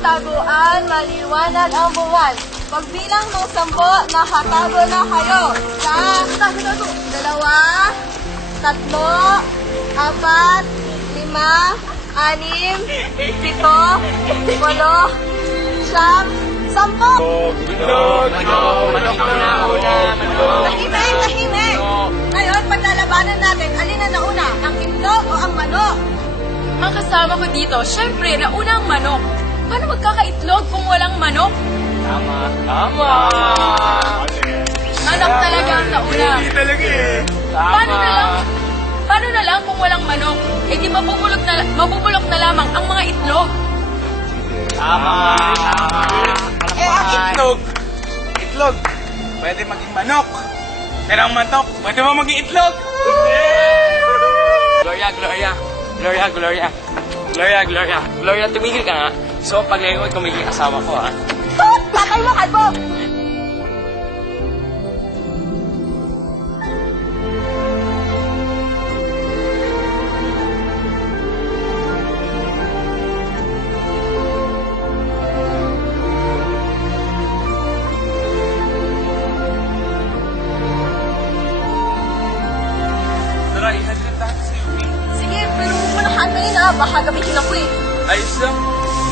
taguan, maliwanag ang buwan. Pagbilang ng 10, nakatago na kayo. Dalawa, 3, 4, 5, 6, 7, 8, 9, 10. Tahimik! Ngayon, paglalabanan natin, alin ang nauna? Ang itlog o ang manok? Ang kasama ko dito, syempre, nauna ang manok. Paano magkakaitlog kung walang manok? Tama. Manok talaga ang nauna. Hindi talaga eh. Paano na lang kung walang manok? Eh di mabubulok na lamang ang mga itlog. Tama. Eh, ang Itlog. Pwede maging manok. Pero ang manok, pwede mo maging itlog. Gloria, tumigil ka nga. So, pag ngayon ko magiging asawa ko, ha? Tatay mo, kalbo! Tara, ihatid tayo sa UP. Sige, pero manahan mo yun baka gamitin ako eh. Ayos lang.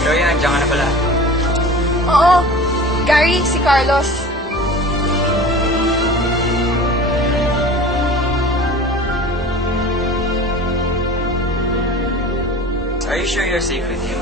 Gloria, nandiyan ka na pala. Oo, Gary, si Carlos. Are you sure you're safe with him?